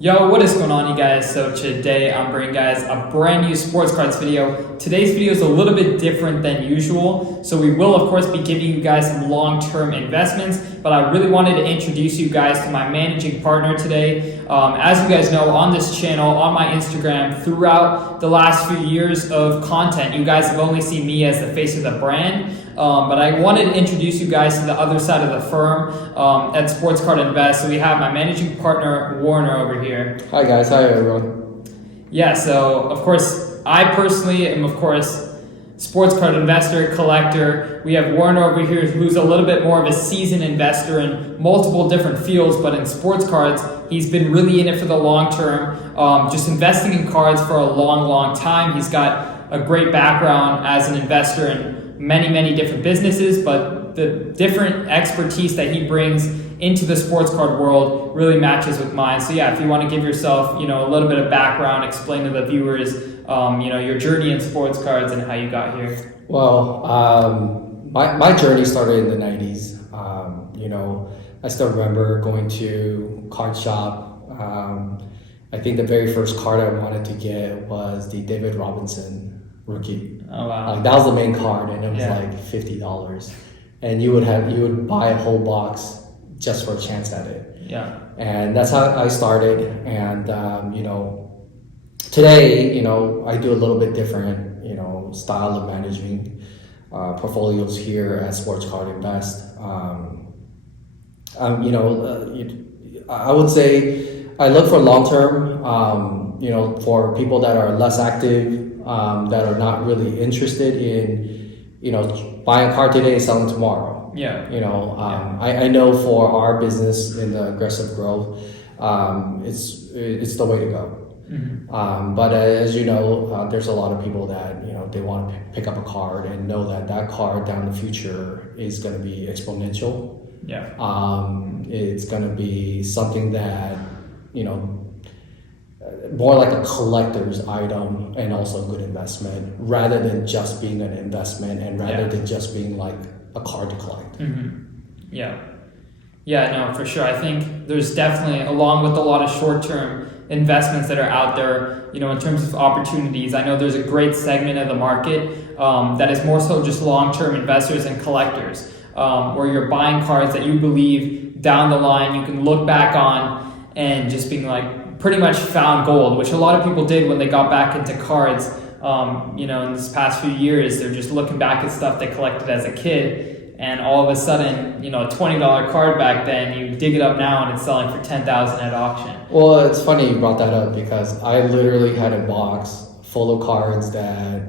Yo, what is going on, you guys? So today I'm bringing guys a brand new sports cards video. Today's video is a little bit different than usual. So we will of course be giving you guys some long-term investments, but I really wanted to introduce you guys to my managing partner today. As you guys know, on this channel, on my Instagram, throughout the last few years of content, you guys have only seen me as the face of the brand. But I wanted to introduce you guys to the other side of the firm at Sports Card Invest. So we have my managing partner, Warner, over here. Hi guys, hi everyone. Yeah, so of course, I personally am, of course, sports card investor, collector. We have Warner over here, who's a little bit more of a seasoned investor in multiple different fields, but in sports cards, he's been really in it for the long term, just investing in cards for a long time. He's got a great background as an investor in many different businesses, but the different expertise that he brings into the sports card world really matches with mine. So yeah, if you want to give yourself, a little bit of background, explain to the viewers, your journey in sports cards and how you got here. Well, my journey started in the 90s. I still remember going to card shop. I think the very first card I wanted to get was the David Robinson rookie. Oh wow. That was the main card, and it was like $50. And you would buy a whole box just for a chance at it. Yeah. And that's how I started. And today, I do a little bit different, style of managing portfolios here at Sports Card Invest. I would say I look for long term. For people that are less active, that are not really interested in, buying a car today, selling tomorrow. Yeah. I know for our business in the aggressive growth, it's the way to go. Mm-hmm. But as you know, there's a lot of people that they want to pick up a card and know that card down the future is going to be exponential. Yeah. It's going to be something that more like a collector's item and also a good investment, rather than just being an investment and rather than just being like a card to collect. Mm-hmm. Yeah, no, for sure. I think there's definitely, along with a lot of short-term investments that are out there, in terms of opportunities, I know there's a great segment of the market that is more so just long-term investors and collectors, where you're buying cards that you believe down the line you can look back on and just being like pretty much found gold, which a lot of people did when they got back into cards. In this past few years, they're just looking back at stuff they collected as a kid. And all of a sudden, a $20 card back then, you dig it up now and it's selling for $10,000 at auction. Well, it's funny you brought that up because I literally had a box full of cards that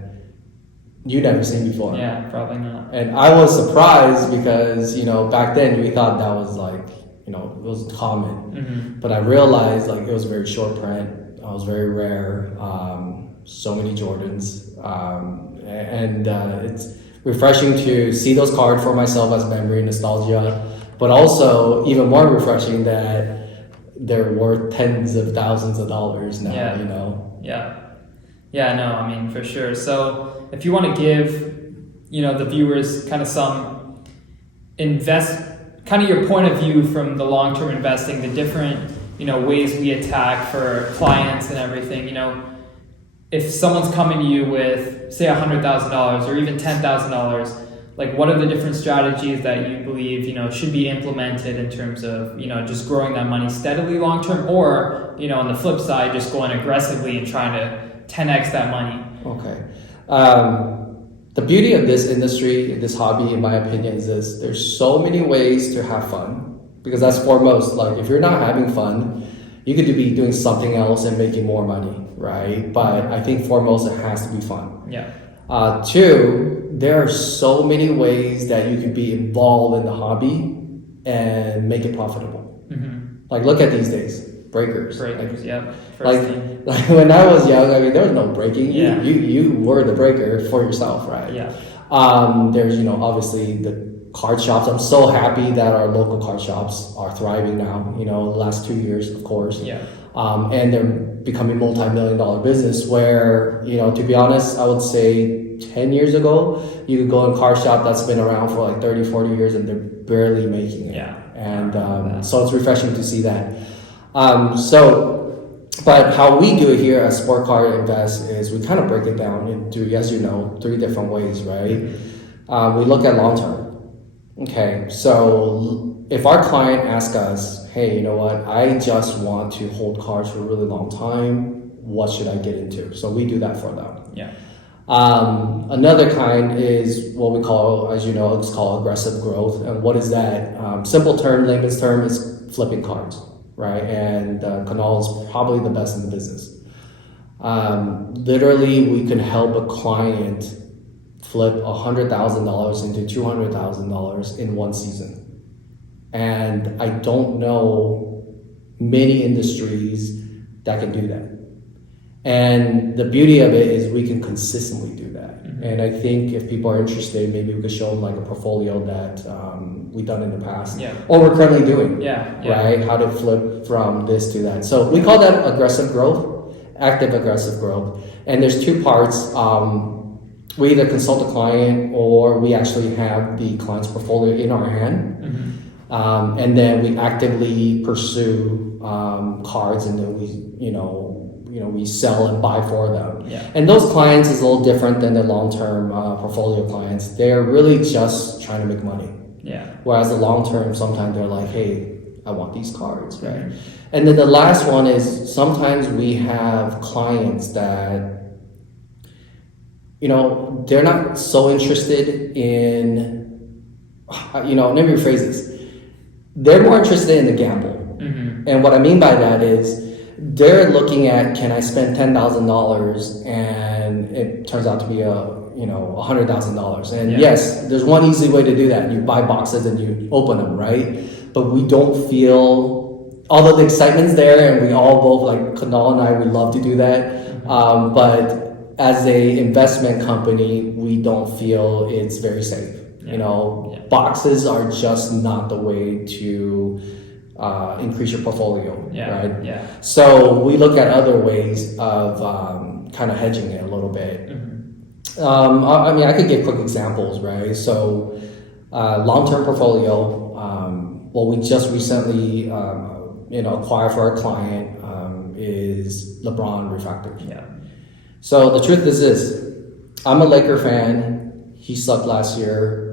you'd never seen before. Yeah, probably not. And I was surprised because, back then we thought that was like, it was common. Mm-hmm. But I realized like it was very short print. It was very rare. So many Jordans. It's refreshing to see those cards for myself as memory, nostalgia, but also even more refreshing that they're worth tens of thousands of dollars now. Yeah, no, I mean, for sure. So if you want to give the viewers kind of some kind of your point of view from the long-term investing, the different ways we attack for clients and everything, if someone's coming to you with, say, $100,000 or even $10,000, like what are the different strategies that you believe, should be implemented in terms of, just growing that money steadily long term, or, on the flip side, just going aggressively and trying to 10x that money? Okay. The beauty of this industry, this hobby, in my opinion, is this: there's so many ways to have fun, because that's foremost. Like if you're not having fun, you could be doing something else and making more money, right? But I think foremost, it has to be fun. Yeah. Two, there are so many ways that you could be involved in the hobby and make it profitable. Mm-hmm. Like look at these days, breakers. Yeah. Like when I was young, there was no breaking. Yeah. You were the breaker for yourself, right? Yeah. There's obviously the card shops. I'm so happy that our local card shops are thriving now, the last 2 years, of course. Yeah. And they're becoming multi-million-dollar business where, to be honest, I would say 10 years ago, you could go in a card shop that's been around for like 30, 40 years and they're barely making it. Yeah. And so it's refreshing to see that. So But how we do it here at Sport Card Invest is we kind of break it down into, as you know, 3 different ways, right? We look at long term. Okay, so if our client asks us, hey, you know what, I just want to hold cards for a really long time, what should I get into? So we do that for them. Yeah. Another kind is what we call, as you know, it's called aggressive growth. And what is that? Simple term, layman's term is flipping cards, right? And Canal is probably the best in the business. Literally, we can help a client flip $100,000 into $200,000 in one season. And I don't know many industries that can do that. And the beauty of it is we can consistently do that. Mm-hmm. And I think if people are interested, maybe we could show them like a portfolio that we've done in the past, or we're currently doing, right? How to flip from this to that. So we call that aggressive growth, active aggressive growth. And there's 2 parts. We either consult the client or we actually have the client's portfolio in our hand. Mm-hmm. And then we actively pursue cards, and then we sell and buy for them. Yeah. And those clients is a little different than the long-term portfolio clients. They're really just trying to make money. Yeah. Whereas the long-term, sometimes they're like, hey, I want these cards, right? Mm-hmm. And then the last one is sometimes we have clients that, they're not so interested in, let me rephrase this. They're more interested in the gamble. Mm-hmm. And what I mean by that is they're looking at, can I spend $10,000 and it turns out to be $100,000. And yes, there's one easy way to do that. You buy boxes and you open them, right? But we don't feel, although the excitement's there and we all both, like Kunal and I, we love to do that. But as a investment company, we don't feel it's very safe. Boxes are just not the way to increase your portfolio, right? Yeah. So we look at other ways of kind of hedging it a little bit. Mm-hmm. I could give quick examples, right? So long-term portfolio, we just recently acquired for our client is LeBron refractors. Yeah. So the truth is this, I'm a Laker fan. He sucked last year.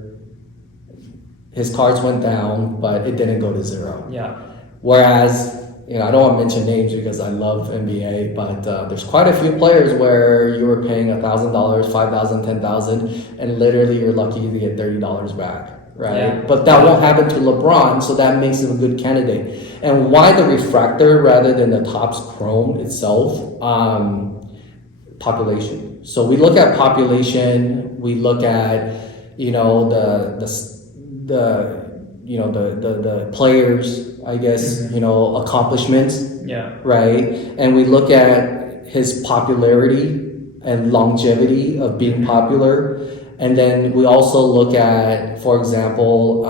His cards went down, but it didn't go to 0. Yeah. Whereas, I don't want to mention names because I love NBA, but there's quite a few players where you were paying $1,000, $5,000, $10,000, and literally you're lucky to get $30 back. Right, yeah. But that won't happen to LeBron, so that makes him a good candidate. And why the refractor rather than the Topps Chrome itself? Population. So we look at population. We look at the players, I guess, accomplishments. Yeah. Right, and we look at his popularity and longevity of being popular. And then we also look at, for example,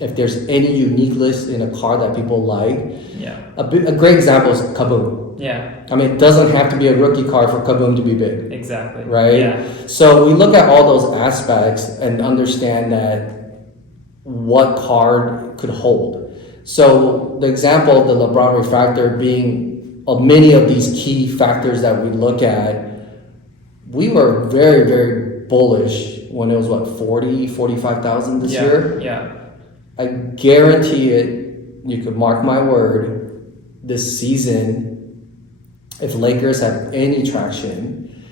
if there's any uniqueness in a card that people like. Yeah. A great example is Kaboom. Yeah. It doesn't have to be a rookie card for Kaboom to be big. Exactly. Right? Yeah. So we look at all those aspects and understand that what card could hold. So the example of the LeBron refractor being many of these key factors that we look at, we were very, very bullish when it was 45,000 this year. Yeah. I guarantee it, you could mark my word, this season, if Lakers have any traction,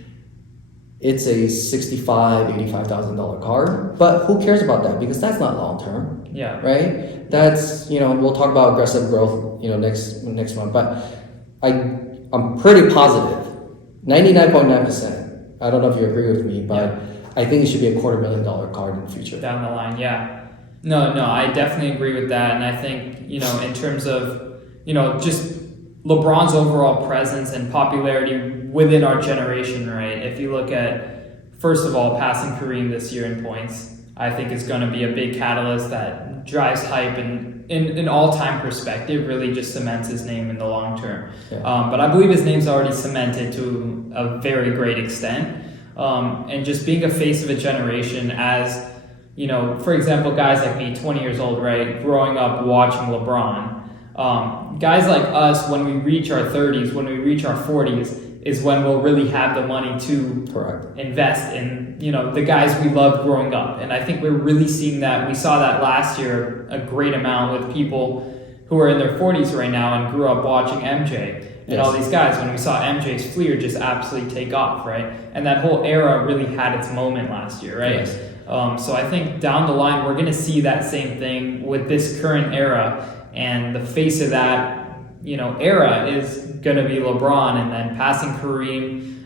it's a $65,000, $85,000 card. But who cares about that? Because that's not long term. Yeah. Right? That's, we'll talk about aggressive growth, next month. But I'm pretty positive, 99.9%. I don't know if you agree with me, but I think it should be a $250,000 card in the future. Down the line, yeah. No, I definitely agree with that. And I think, in terms of, just LeBron's overall presence and popularity within our generation, right? If you look at, first of all, passing Kareem this year in points, I think is going to be a big catalyst that drives hype and in an all-time perspective really just cements his name in the long term. Yeah. But I believe his name's already cemented to a very great extent. And just being a face of a generation as, for example, guys like me, 20 years old, right, growing up watching LeBron, Guys like us, when we reach our 30s, when we reach our 40s, is when we'll really have the money to Correct. invest in, the guys we loved growing up. And I think we're really seeing that. We saw that last year a great amount with people who are in their 40s right now and grew up watching MJ and all these guys. When we saw MJ's Fleer just absolutely take off, right? And that whole era really had its moment last year, right? Yes. So I think down the line, we're going to see that same thing with this current era. And the face of that, era is going to be LeBron, and then passing Kareem,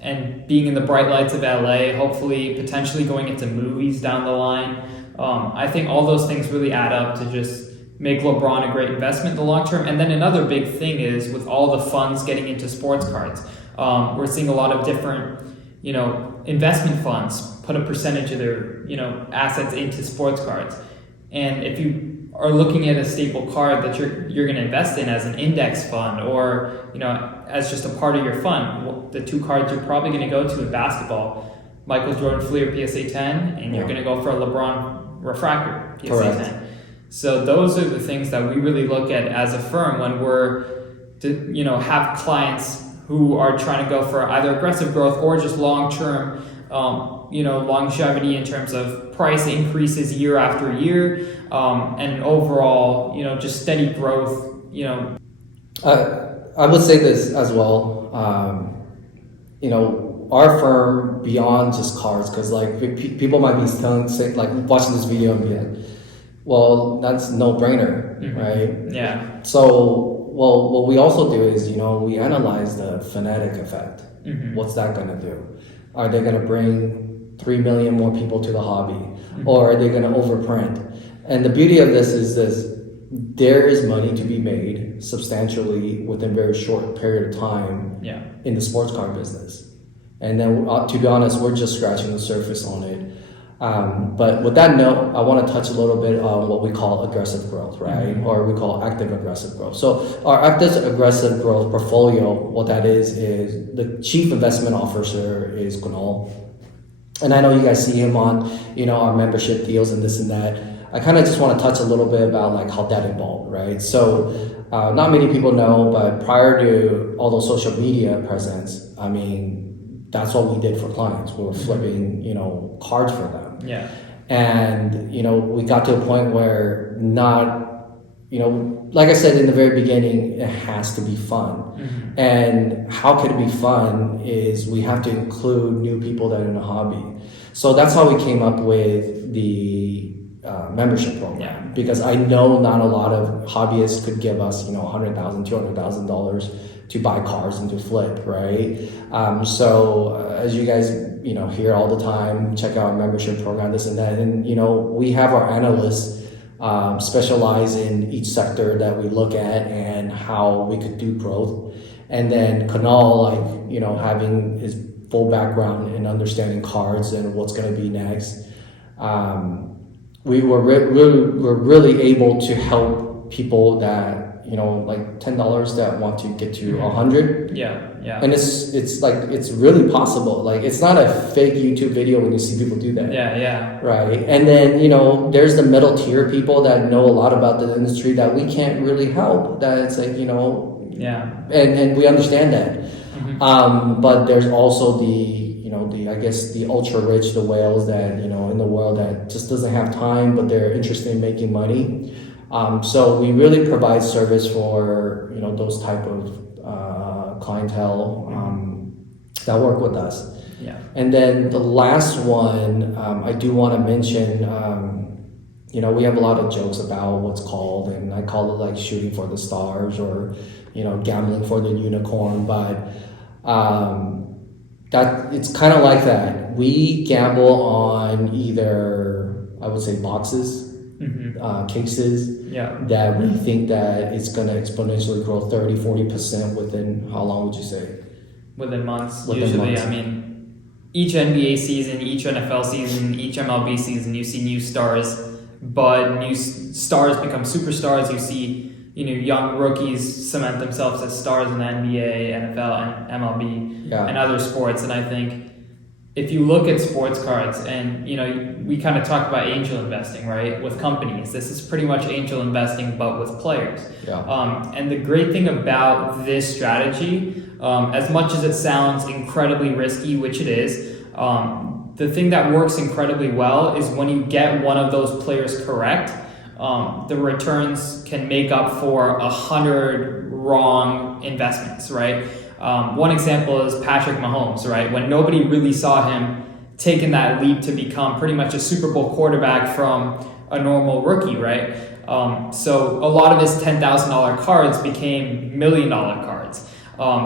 and being in the bright lights of LA, hopefully potentially going into movies down the line. I think all those things really add up to just make LeBron a great investment in the long term. And then another big thing is with all the funds getting into sports cards, we're seeing a lot of different, investment funds put a percentage of their, assets into sports cards. And if you are looking at a staple card that you're going to invest in as an index fund, or as just a part of your fund, the two cards you're probably going to go to in basketball, Michael Jordan Fleer PSA 10, and you're going to go for a LeBron Refractor PSA Correct. 10. So those are the things that we really look at as a firm when we're have clients who are trying to go for either aggressive growth or just long-term longevity in terms of price increases year after year, and overall, just steady growth, I would say this as well. Our firm, beyond just cards, because people might be watching this video and be like, well, that's no-brainer, right? Yeah. So, what we also do is, we analyze the fanatic effect. What's that going to do? Are they going to bring 3 million more people to the hobby? Or are they going to overprint? And the beauty of this is there is money to be made substantially within a very short period of time in the sports card business. And then, to be honest, we're just scratching the surface on it. But with that note, I want to touch a little bit on what we call aggressive growth, right? Or we call active aggressive growth. So our active aggressive growth portfolio, what that is the chief investment officer is Kunal. And I know you guys see him on, our membership deals and this and that. I kind of just want to touch a little bit about how that evolved, right? So not many people know, but prior to all those social media presence, that's what we did for clients. We were flipping, cards for them. Yeah. And, we got to a point where like I said in the very beginning, it has to be fun. And how can it be fun is we have to include new people that are in the hobby. So that's how we came up with the membership program, because I know not a lot of hobbyists could give us, $100,000, $200,000 to buy cars and to flip, right? So as you guys, hear all the time, check out our membership program, this and that. And, we have our analysts specialize in each sector that we look at and how we could do growth. And then Kunal, having his full background in understanding cards and what's going to be next. We're really able to help people that, $10 that want to get to 100. Yeah. And it's really possible. It's not a fake YouTube video when you see people do that. Yeah. Right. And then, there's the middle tier people that know a lot about the industry that we can't really help. That it's Yeah. And we understand that. But there's also the ultra rich, the whales that, in the world that just doesn't have time, but they're interested in making money. So we really provide service for, those type of clientele that work with us. Yeah. And then the last one, I do want to mention, we have a lot of jokes about what's called, and I call it shooting for the stars or, gambling for the unicorn, but that it's kind of like that. We gamble on either, I would say, boxes, cases that we think that it's going to exponentially grow 30-40% within, how long would you say? Within months, Within usually. months. Each NBA season, each NFL season, each MLB season, you see new stars, but new stars become superstars. You see, young rookies cement themselves as stars in the NBA, NFL, and MLB, and other sports. And I think if you look at sports cards, and we kind of talk about angel investing, right, with companies. This is pretty much angel investing, but with players. Yeah. And the great thing about this strategy, as much as it sounds incredibly risky, which it is, the thing that works incredibly well is when you get one of those players correct, the returns can make up for 100 wrong investments, right? One example is Patrick Mahomes, right? When nobody really saw him taking that leap to become pretty much a Super Bowl quarterback from a normal rookie, right? So a lot of his $10,000 cards became $1 million cards.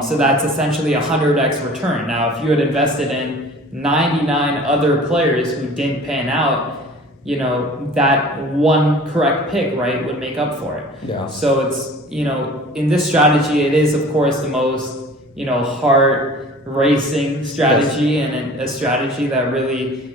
So that's essentially 100x return. Now, if you had invested in 99 other players who didn't pan out, that one correct pick, right, would make up for it. Yeah. So it's, in this strategy, it is, of course, the most, heart racing strategy. Yes. And a strategy that really,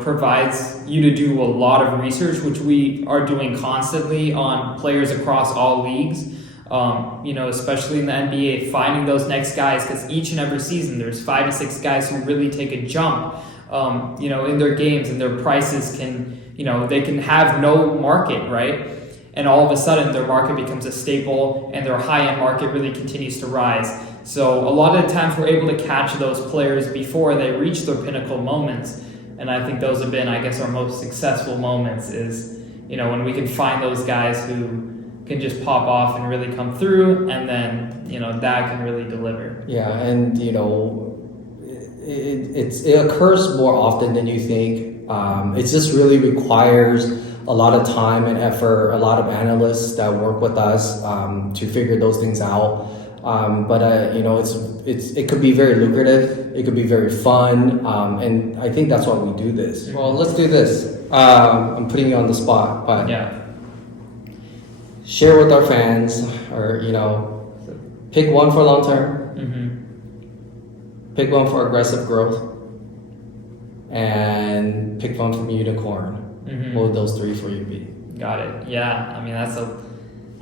provides you to do a lot of research, which we are doing constantly on players across all leagues. Especially in the NBA, finding those next guys, because each and every season there's 5 to 6 guys who really take a jump, in their games, and their prices can, they can have no market, right? And all of a sudden their market becomes a staple and their high-end market really continues to rise. So a lot of the times we're able to catch those players before they reach their pinnacle moments. And I think those have been, I guess, our most successful moments is, when we can find those guys who can just pop off and really come through, and then, that can really deliver. Yeah, and, it occurs more often than you think. It just really requires a lot of time and effort, a lot of analysts that work with us to figure those things out. But it could be very lucrative. It could be very fun, and I think that's why we do this. Well, let's do this. I'm putting you on the spot, but yeah. Share with our fans, or pick one for long term, pick one for aggressive growth, and pick one from unicorn. What would those 3 for you be? Got it. Yeah, I mean, that's a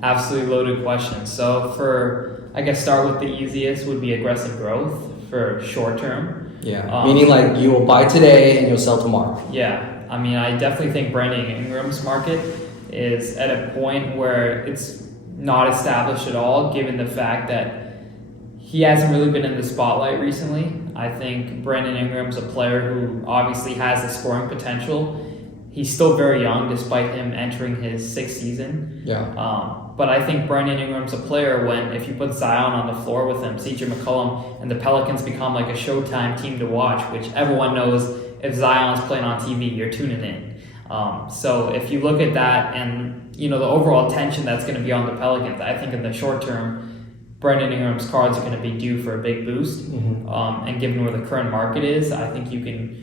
absolutely loaded question. So I guess start with the easiest would be aggressive growth for short term. Yeah, meaning like you will buy today and you'll sell tomorrow. Yeah, I mean, I definitely think Brandon Ingram's market is at a point where it's not established at all, given the fact that he hasn't really been in the spotlight recently. I think Brandon Ingram's a player who obviously has the scoring potential. He's still very young, despite him entering his 6th season. Yeah. But I think Brandon Ingram's a player if you put Zion on the floor with him, CJ McCollum, and the Pelicans become like a Showtime team to watch, which everyone knows if Zion's playing on TV, you're tuning in. So if you look at that and, the overall attention that's going to be on the Pelicans, I think in the short term, Brandon Ingram's cards are going to be due for a big boost. And given where the current market is, I think you can,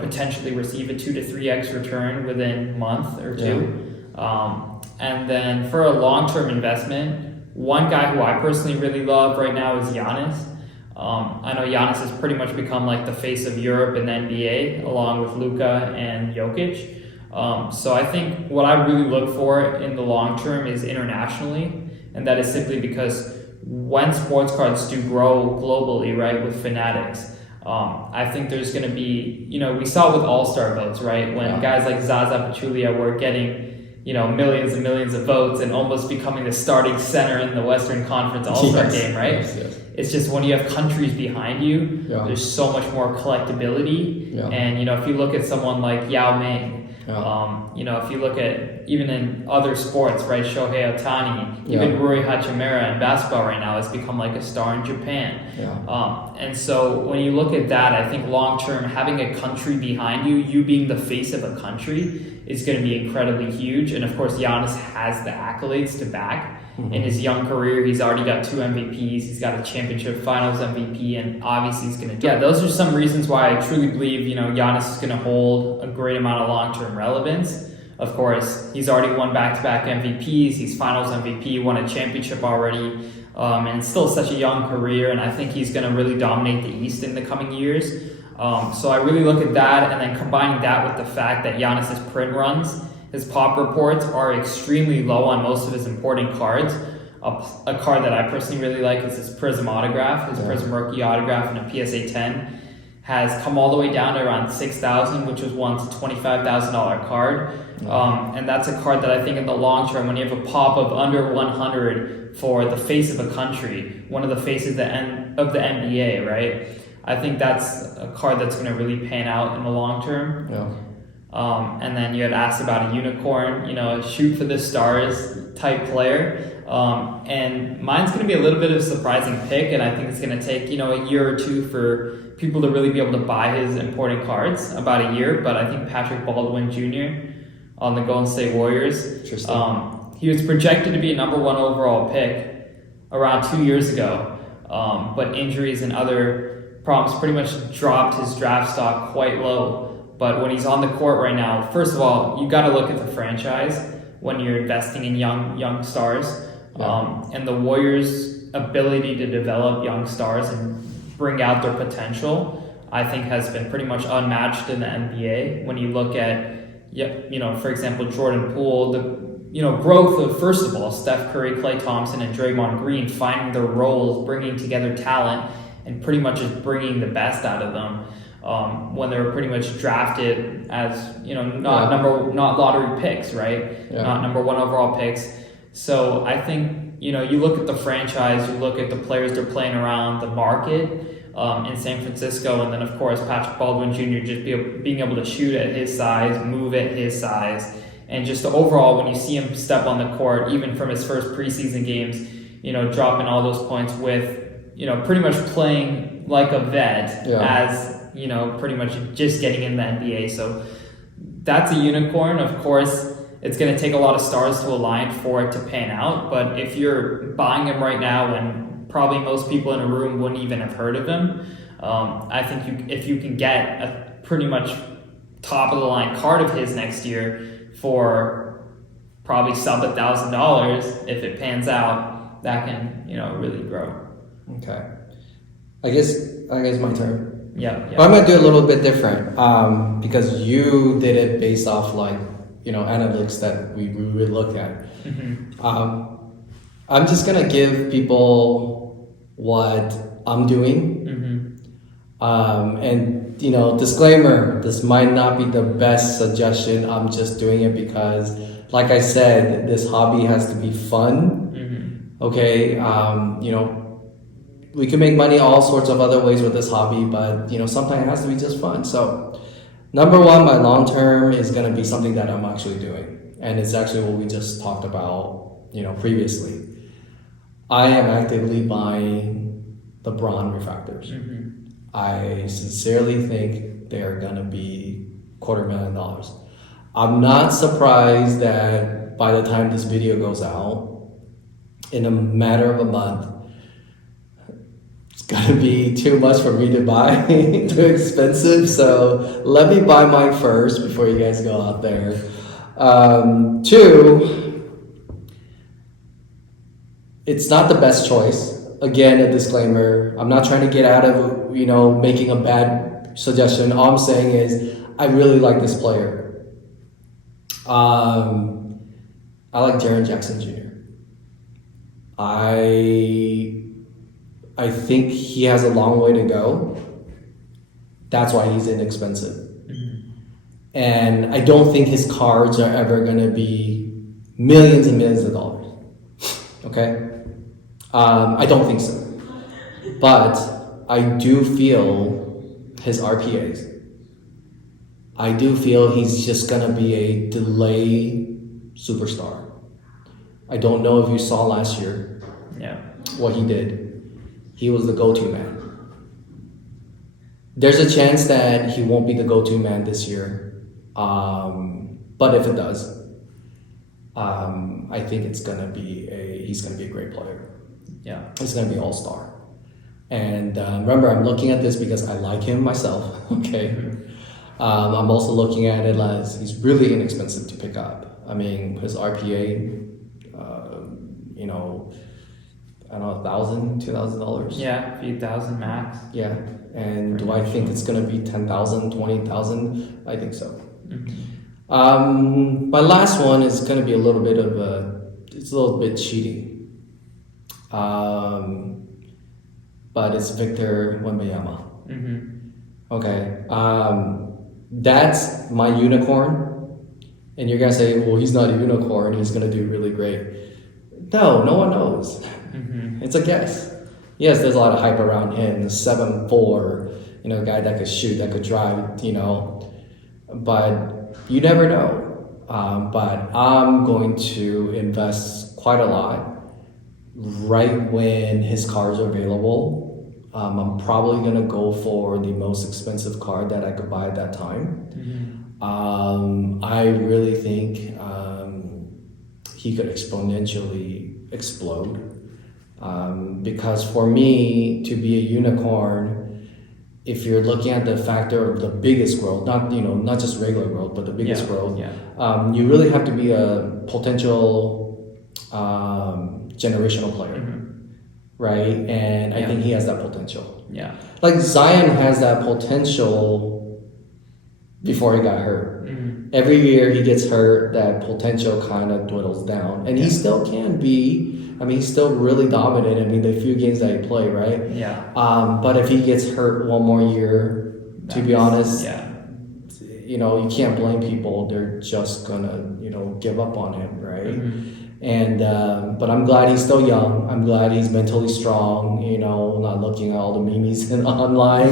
potentially receive a 2 to 3x return within a month or two. Yeah. And then for a long-term investment, one guy who I personally really love right now is Giannis. I know Giannis has pretty much become like the face of Europe in the NBA, along with Luka and Jokic. So I think what I really look for in the long term is internationally, and that is simply because when sports cards do grow globally, right, with Fanatics, I think there's going to be, we saw it with all-star votes, right, when guys like Zaza Pachulia were getting, millions and millions of votes and almost becoming the starting center in the Western Conference All-Star game, right? Yes. It's just when you have countries behind you, there's so much more collectability. Yeah. And, if you look at someone like Yao Ming, if you look at even in other sports, right, Shohei Ohtani, even Rui Hachimura in basketball right now has become like a star in Japan. Yeah. And so when you look at that, I think long-term, having a country behind you, you being the face of a country, is going to be incredibly huge. And of course, Giannis has the accolades to back. In his young career, he's already got 2 MVPs. He's got a championship finals MVP, and obviously he's going to... Yeah, those are some reasons why I truly believe, Giannis is going to hold a great amount of long-term relevance. Of course, he's already won back-to-back MVPs. He's finals MVP, won a championship already, and still such a young career. And I think he's going to really dominate the East in the coming years. So I really look at that, and then combining that with the fact that Giannis's print runs, his pop reports are extremely low on most of his important cards. A card that I personally really like is his Prism autograph, his Prism rookie autograph, and a PSA 10 has come all the way down to around 6,000, which was once a $25,000 card. And that's a card that I think in the long term, when you have a pop of under 100 for the face of a country, one of the faces of the NBA, right? I think that's a card that's going to really pan out in the long term. Yeah. And then you had asked about a unicorn, a shoot for the stars type player. And mine's going to be a little bit of a surprising pick, and I think it's going to take, a year or two for people to really be able to buy his important cards, about a year. But I think Patrick Baldwin Jr. on the Golden State Warriors, he was projected to be a number 1 overall pick around 2 years ago. But injuries and other problems pretty much dropped his draft stock quite low. But when he's on the court right now, first of all, you got to look at the franchise when you're investing in young stars. And the Warriors' ability to develop young stars and bring out their potential, I think, has been pretty much unmatched in the NBA. When you look at, for example, Jordan Poole, the growth of, first of all, Steph Curry, Klay Thompson, and Draymond Green finding their roles, bringing together talent, and pretty much just bringing the best out of them. When they were pretty much drafted as, not lottery picks, right? Yeah. Not number 1 overall picks. So I think, you look at the franchise, you look at the players they're playing around the market in San Francisco, and then, of course, Patrick Baldwin Jr. just being able to shoot at his size, move at his size, and just the overall, when you see him step on the court, even from his first preseason games, dropping all those points with, pretty much playing like a vet as, pretty much just getting in the NBA. So that's a unicorn. Of course, it's going to take a lot of stars to align for it to pan out. But if you're buying him right now, when probably most people in a room wouldn't even have heard of him, I think if you can get a pretty much top of the line card of his next year for probably sub $1,000, if it pans out, that can really grow. Okay. I guess my turn. Yeah. Well, I'm gonna do a little bit different because you did it based off analytics that we really looked at. Mm-hmm. I'm just gonna give people what I'm doing, and disclaimer: this might not be the best suggestion. I'm just doing it because, like I said, this hobby has to be fun. Mm-hmm. Okay, we can make money all sorts of other ways with this hobby, but sometimes it has to be just fun. So, number 1, my long term is going to be something that I'm actually doing, and it's actually what we just talked about, previously. I am actively buying the Braun refractors. Mm-hmm. I sincerely think they are going to be $250,000. I'm not surprised that by the time this video goes out, in a matter of a month, it's gonna be too much for me to buy, too expensive. So let me buy mine first before you guys go out there. 2, it's not the best choice. Again, a disclaimer. I'm not trying to get out of making a bad suggestion. All I'm saying is I really like this player. I like Jaren Jackson Jr. I think he has a long way to go. That's why he's inexpensive. Mm-hmm. And I don't think his cards are ever going to be millions and millions of dollars. Okay? I don't think so. But I do feel his RPAs. I do feel he's just going to be a delay superstar. I don't know if you saw last year what he did. He was the go-to man. There's a chance that he won't be the go-to man this year. But if it does, I think he's gonna be a great player. Yeah. He's gonna be all-star. And remember, I'm looking at this because I like him myself. Okay. Mm-hmm. I'm also looking at it as he's really inexpensive to pick up. I mean, his RPA, I don't know, $1,000, $2,000. Yeah, a few thousand max. Yeah, and do I think it's gonna be 10,000, 20,000? I think so. Mm-hmm. My last one is gonna be a little bit cheating. But it's Victor Wembanyama. Mm-hmm. Okay. That's my unicorn. And you're going to say, well, he's not a unicorn. He's going to do really great. No one knows. Mm-hmm. It's a guess. Yes, there's a lot of hype around him. 7'4", a guy that could shoot, that could drive, but you never know. But I'm going to invest quite a lot right when his cars are available. I'm probably going to go for the most expensive car that I could buy at that time. Mm-hmm. I really think he could exponentially explode. Because for me to be a unicorn, if you're looking at the factor of the biggest growth, not just regular growth, but the biggest growth, you really have to be a potential generational player, right? And I think he has that potential. Yeah. Like Zion has that potential before he got hurt. Mm-hmm. Every year he gets hurt, that potential kind of dwindles down, and he still can be. He's still really dominant. The few games that he played, right? Yeah. But if he gets hurt one more year, to be honest, you can't blame people. They're just gonna, give up on him, right? Mm-hmm. And but I'm glad he's still young. I'm glad he's mentally strong. Not looking at all the memes online.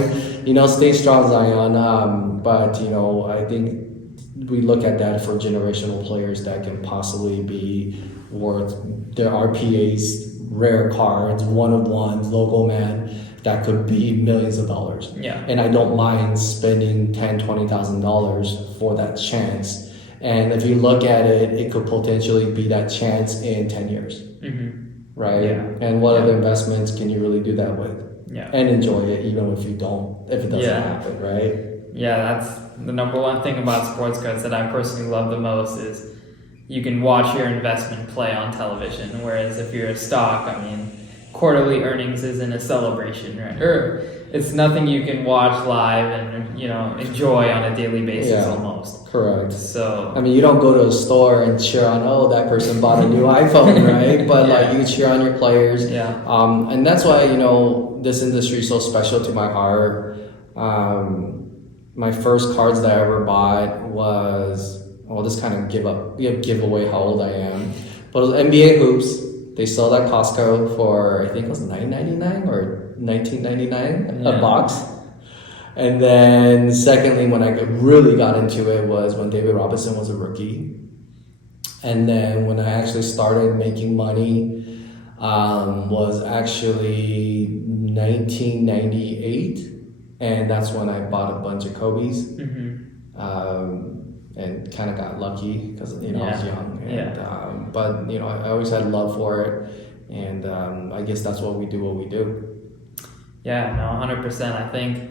Stay strong, Zion. But I think we look at that for generational players that can possibly be worth their RPAs, rare cards, one-of-ones, logo man, that could be millions of dollars. Yeah. And I don't mind spending $10,000, $20,000 for that chance. And if you look at it, it could potentially be that chance in 10 years. Mm-hmm. Right? Yeah. And what other investments can you really do that with? Yeah. And enjoy it even if it doesn't happen, right? Yeah, that's the number one thing about sports cards that I personally love the most is you can watch your investment play on television, whereas if you're a stock, quarterly earnings isn't a celebration, right? Or it's nothing you can watch live and enjoy on a daily basis almost. Correct. So you don't go to a store and cheer on, that person bought a new iPhone, right? But you cheer on your players. Yeah. And that's why this industry is so special to my heart. My first cards that I ever bought was, this kind of give away how old I am, but it was NBA hoops. They sold at Costco for, I think it was $9.99 or $19.99 a box. And then secondly, when I really got into it was when David Robinson was a rookie. And then when I actually started making money was actually 1998. And that's when I bought a bunch of Kobe's. Mm-hmm. And kind of got lucky because I was young. And, but I always had love for it, and I guess that's what we do. Yeah, no, 100%. I think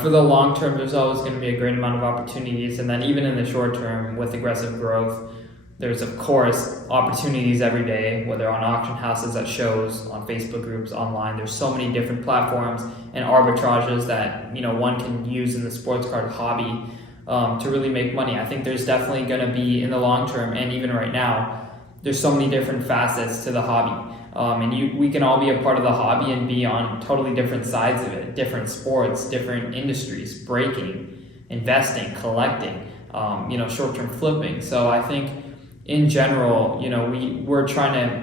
for the long term, there's always going to be a great amount of opportunities, and then even in the short term, with aggressive growth, there's of course opportunities every day, whether on auction houses, at shows, on Facebook groups, online. There's so many different platforms and arbitrages that one can use in the sports card hobby. To really make money. I think there's definitely going to be in the long term, and even right now, there's so many different facets to the hobby. And we can all be a part of the hobby and be on totally different sides of it, different sports, different industries, breaking, investing, collecting, short-term flipping. So I think in general, we're trying to,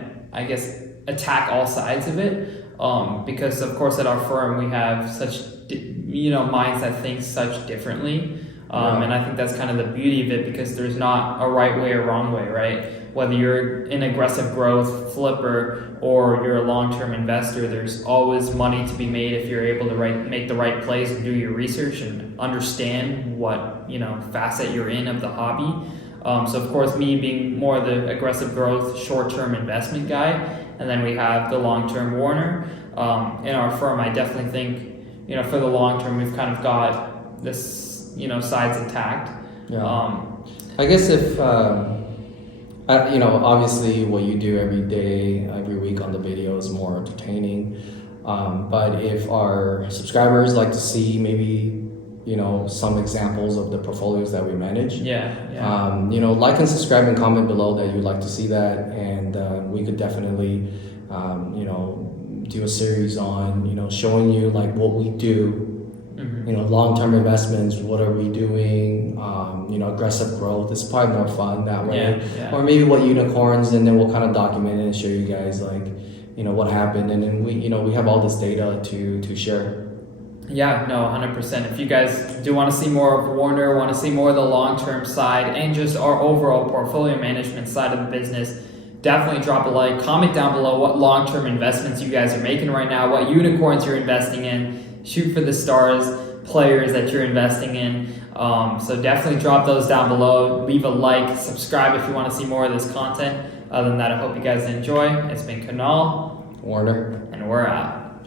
attack all sides of it. Because of course at our firm, we have such, minds that think such differently. And I think that's kind of the beauty of it, because there's not a right way or wrong way, right? Whether you're an aggressive growth flipper or you're a long-term investor, there's always money to be made if you're able to make the right plays and do your research and understand what, facet you're in of the hobby. So of course, me being more the aggressive growth, short-term investment guy, and then we have the long-term Warner. In our firm, I definitely think, for the long term, we've kind of got this, sides intact. Yeah. I guess if, obviously what you do every day, every week on the video is more entertaining. But if our subscribers like to see maybe, some examples of the portfolios that we manage. Like and subscribe and comment below that you'd like to see that. And we could definitely, do a series on, showing you like what we do long-term investments. What are we doing? Aggressive growth. It's probably more fun that way. Yeah. Or maybe what unicorns, and then we'll kind of document it and show you guys what happened, and then we have all this data to share. Yeah, no, 100%. If you guys do want to see more of Warner, want to see more of the long-term side and just our overall portfolio management side of the business, definitely drop a like. Comment down below what long-term investments you guys are making right now, what unicorns you're investing in. Shoot for the stars players that you're investing in. So definitely drop those down below. Leave a like, subscribe if you want to see more of this content. Other than that, I hope you guys enjoy. It's been Kunal, Warner, and we're out.